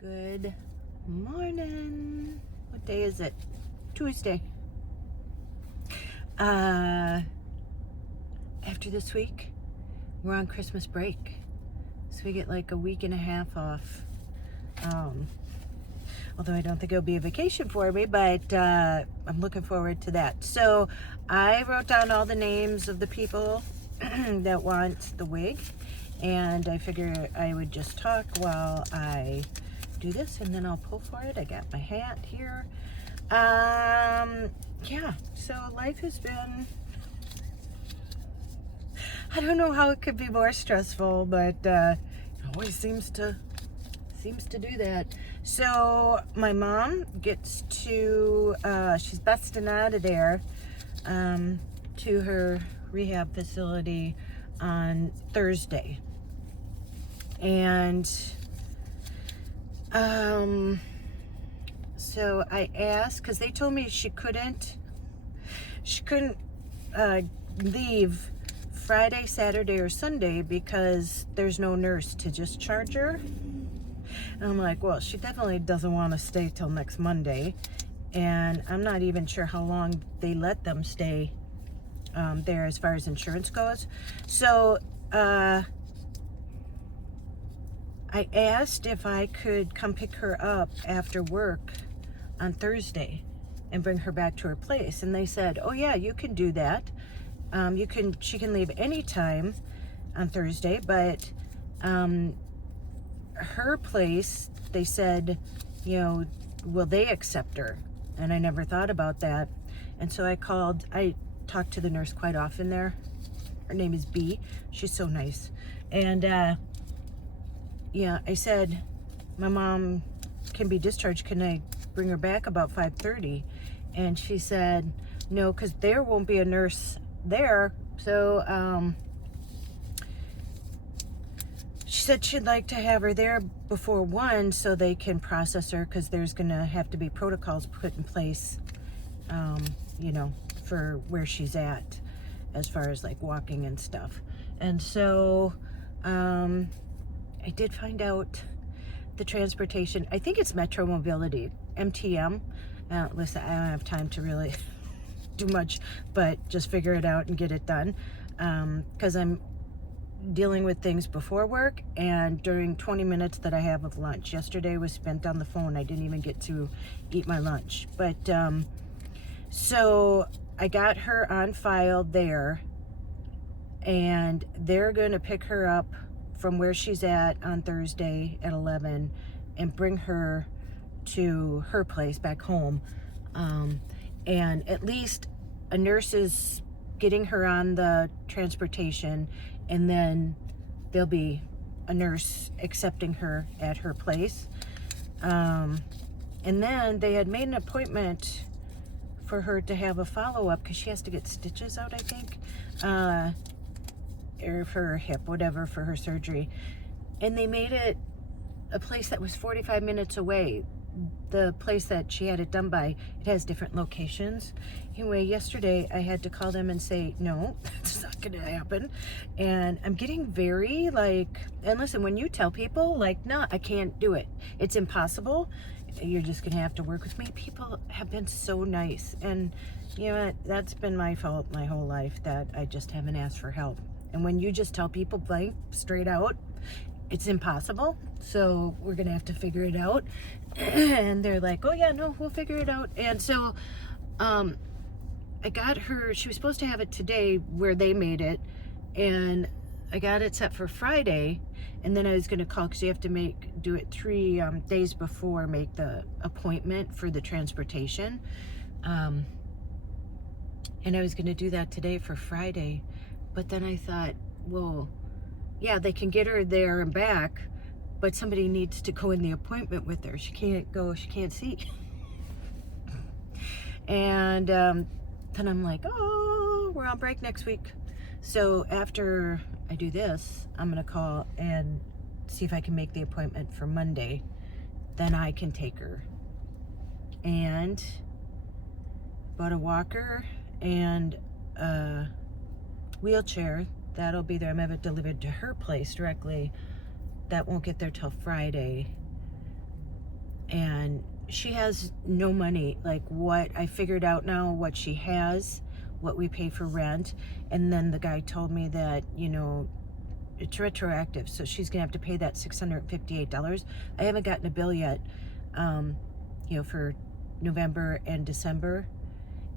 Good morning. What day is it? Tuesday. After this week, we're on Christmas break. So we get like a week and a half off. Although I don't think it'll be a vacation for me, but I'm looking forward to that. So I wrote down all the names of the people that want the wig, and I figured I would just talk while I do this, and then I'll pull for it. I got my hat here. Yeah, so life has been, I don't know how it could be more stressful, but it always seems to do that. So my mom gets to, she's busting out of there to her rehab facility on Thursday. And so I asked, because they told me she couldn't leave Friday, Saturday, or Sunday because there's no nurse to discharge her. And I'm like, well, she definitely doesn't want to stay till next Monday. And I'm not even sure how long they let them stay there as far as insurance goes. So I asked if I could come pick her up after work on Thursday and bring her back to her place. And they said, oh yeah, you can do that. She can leave anytime on Thursday, but her place, they said, will they accept her? And I never thought about that. And so I talked to the nurse quite often there. Her name is B. She's so nice. And I said, my mom can be discharged. Can I bring her back about 5:30? And she said, no, because there won't be a nurse there. So she said she'd like to have her there before 1 so they can process her, because there's going to have to be protocols put in place, for where she's at as far as like walking and stuff. And so I did find out the transportation. I think it's Metro Mobility, MTM. Listen, I don't have time to really do much, but just figure it out and get it done, because I'm dealing with things before work and during 20 minutes that I have of lunch. Yesterday was spent on the phone. I didn't even get to eat my lunch. But so I got her on file there, and they're going to pick her up from where she's at on Thursday at 11 and bring her to her place back home. And at least a nurse is getting her on the transportation, and then there'll be a nurse accepting her at her place. And then they had made an appointment for her to have a follow-up because she has to get stitches out, I think, or for her hip, whatever, for her surgery. And they made it a place that was 45 minutes away. The place that she had it done by, it has different locations. Anyway, yesterday I had to call them and say, no, that's not gonna happen. And I'm getting very and listen, when you tell people no, I can't do it, it's impossible, you're just gonna have to work with me, people have been so nice. And you know what, that's been my fault my whole life, that I just haven't asked for help. And when you just tell people straight out, it's impossible, so we're gonna have to figure it out. And they're like, oh yeah, no, we'll figure it out. And so I got her, she was supposed to have it today where they made it, and I got it set for Friday. And then I was gonna call, because you have to do it 3 days before, make the appointment for the transportation. And I was gonna do that today for Friday, but then I thought, well, yeah, they can get her there and back, but somebody needs to go in the appointment with her. She can't go, she can't see. And then I'm like, oh, we're on break next week. So after I do this, I'm gonna call and see if I can make the appointment for Monday. Then I can take her. And bought a walker and a wheelchair. That'll be there. I'm gonna have it delivered to her place directly. That won't get there till Friday. and she has no money. Like, what I figured out now, what she has, what we pay for rent, and then the guy told me that, you know, it's retroactive, so she's gonna have to pay that $658. I haven't gotten a bill yet, you know, for November and December,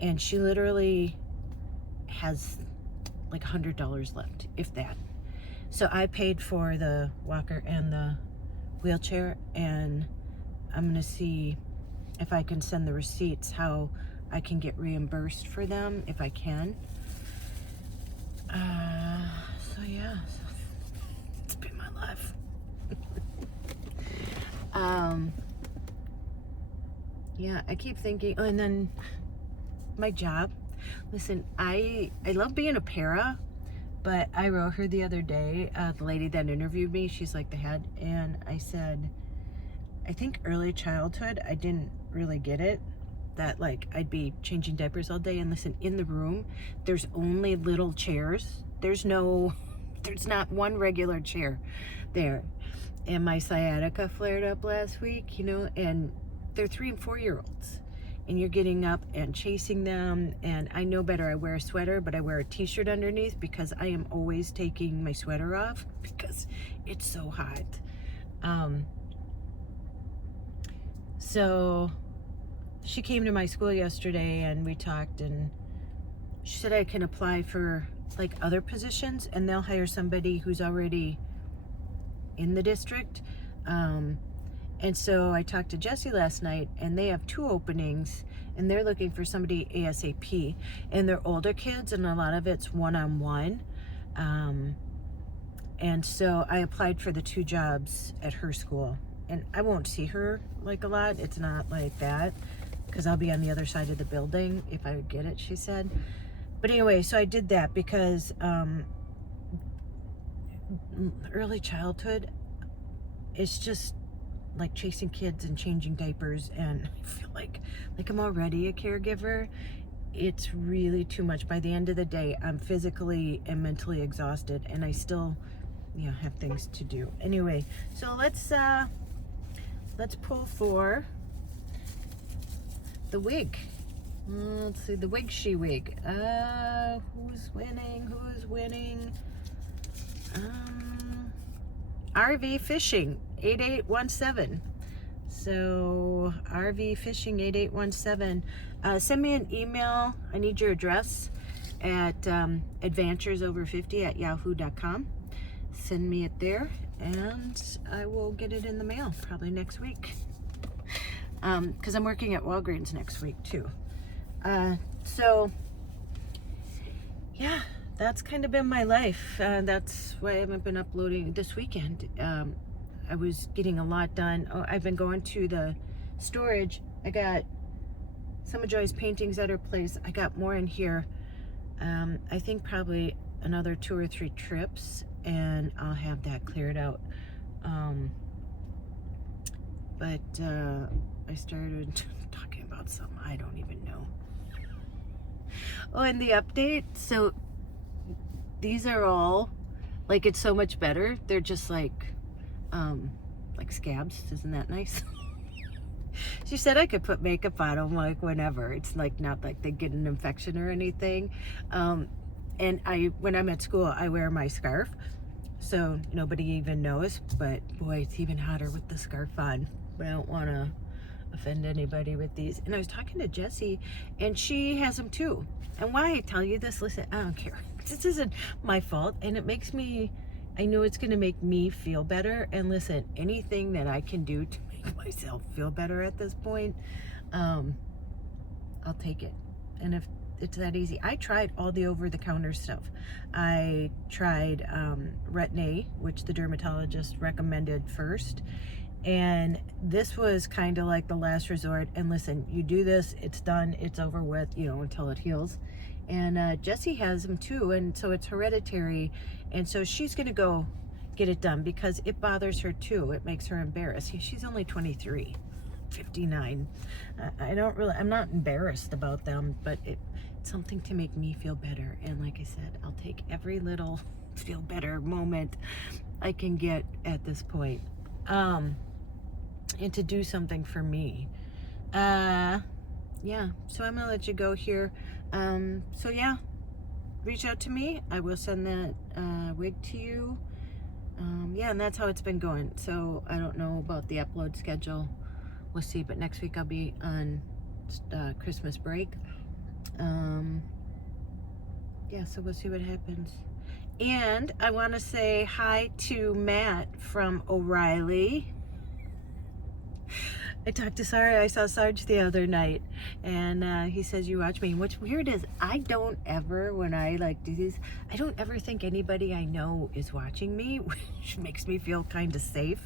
and she literally has like $100 left, if that. So I paid for the walker and the wheelchair, and I'm gonna see if I can send the receipts, how I can get reimbursed for them, if I can. So yeah, it's been my life. Yeah, I keep thinking, oh, and then my job. Listen, I love being a para, but I wrote her the other day, the lady that interviewed me, she's like the head, and I said, I think early childhood, I didn't really get it, that like I'd be changing diapers all day, and listen, in the room, there's only little chairs. There's not one regular chair there. And my sciatica flared up last week, you know, and they're 3 and 4 year olds. And you're getting up and chasing them, and I know better. I wear a sweater, but I wear a t-shirt underneath because I am always taking my sweater off because it's so hot. So she came to my school yesterday and we talked, and she said I can apply for like other positions and they'll hire somebody who's already in the district. And so I talked to Jesse last night, and they have 2 openings, and they're looking for somebody ASAP. And they're older kids, and a lot of it's one-on-one. And so I applied for the 2 jobs at her school. And I won't see her like a lot. It's not like that, because I'll be on the other side of the building if I would get it, she said. But anyway, so I did that because early childhood, it's just like chasing kids and changing diapers, and I feel like I'm already a caregiver. It's really too much. By the end of the day, I'm physically and mentally exhausted, and I still, you know, have things to do. Anyway, so let's pull for the wig. Let's see, the Wigshe wig. Who's winning? RV Fishing 8817. So RV Fishing 8817. Send me an email. I need your address at Ad-Van-Tures Over50@yahoo.com. Send me it there, and I will get it in the mail probably next week. Because I'm working at Walgreens next week too. So yeah, that's kind of been my life. That's why I haven't been uploading this weekend. I was getting a lot done. Oh, I've been going to the storage. I got some of Joy's paintings at her place. I got more in here. I think probably another 2 or 3 trips, and I'll have that cleared out. But I started talking about something I don't even know. Oh, and the update. So these are all, like, it's so much better. They're just like scabs. Isn't that nice? She said I could put makeup on them like whenever. It's like not like they get an infection or anything. And when I'm at school, I wear my scarf, so nobody even knows. But boy, it's even hotter with the scarf on. But I don't want to offend anybody with these. And I was talking to Jessie, and she has them too. And why I tell you this, listen, I don't care. This isn't my fault, and it makes me, I know it's going to make me feel better. And listen, anything that I can do to make myself feel better at this point, I'll take it. And if it's that easy, I tried all the over-the-counter stuff. I tried Retin-A, which the dermatologist recommended first, and this was kind of like the last resort. And listen, you do this, it's done, it's over with, you know, until it heals. And Jessie has them too, and so it's hereditary, and so she's gonna go get it done because it bothers her too. It makes her embarrassed. She's only 23, 59. I'm not embarrassed about them, but it's something to make me feel better. And like I said, I'll take every little feel better moment I can get at this point. and to do something for me. Yeah, so I'm gonna let you go here. So yeah, reach out to me. I will send that wig to you. Yeah, and that's how it's been going. So I don't know about the upload schedule. We'll see, but next week I'll be on Christmas break. Yeah, so we'll see what happens. And I want to say hi to Matt from O'Reilly. I talked to Sarge. I saw Sarge the other night, and he says, you watch me. And what's weird is I don't ever, when I like do these, I don't ever think anybody I know is watching me, which makes me feel kind of safe.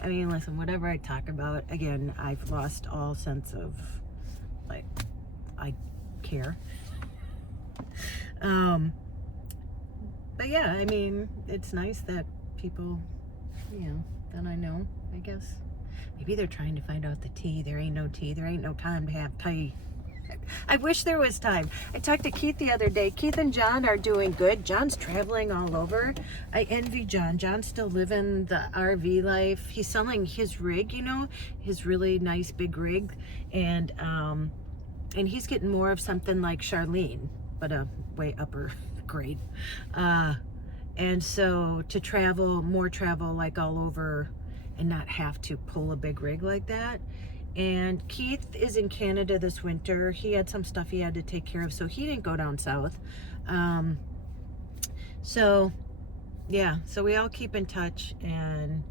I mean, listen, whatever I talk about, again, I've lost all sense of, like, I care. But yeah, I mean, it's nice that people, you know, that I know, I guess. Maybe they're trying to find out the tea. There ain't no tea. There ain't no time to have tea. I wish there was time. I talked to Keith the other day. Keith and John are doing good. John's traveling all over. I envy John. John's still living the RV life. He's selling his rig, you know, his really nice big rig. And he's getting more of something like Charlene, but a way upper grade. And so to travel, more travel, like all over, and not have to pull a big rig like that. And Keith is in Canada this winter. He had some stuff he had to take care of, so he didn't go down south. So yeah, so we all keep in touch, and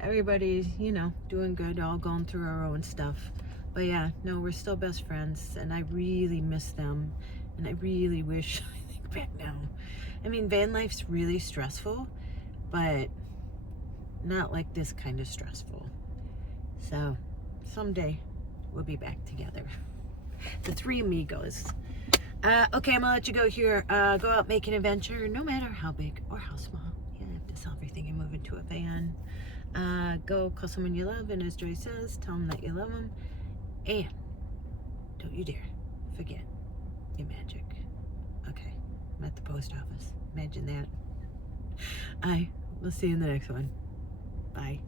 everybody's, you know, doing good, all going through our own stuff. But yeah, no, we're still best friends, and I really miss them, and I really wish I think back now. I mean, van life's really stressful, but not like this kind of stressful. So someday we'll be back together. The three amigos. Okay, I'm gonna let you go here. Go out, make an adventure, no matter how big or how small. You don't have to sell everything and move into a van. Go call someone you love, and as Joy says, tell them that you love them. And don't you dare forget your magic. Okay, I'm at the post office. Imagine that. We'll see you in the next one. Bye.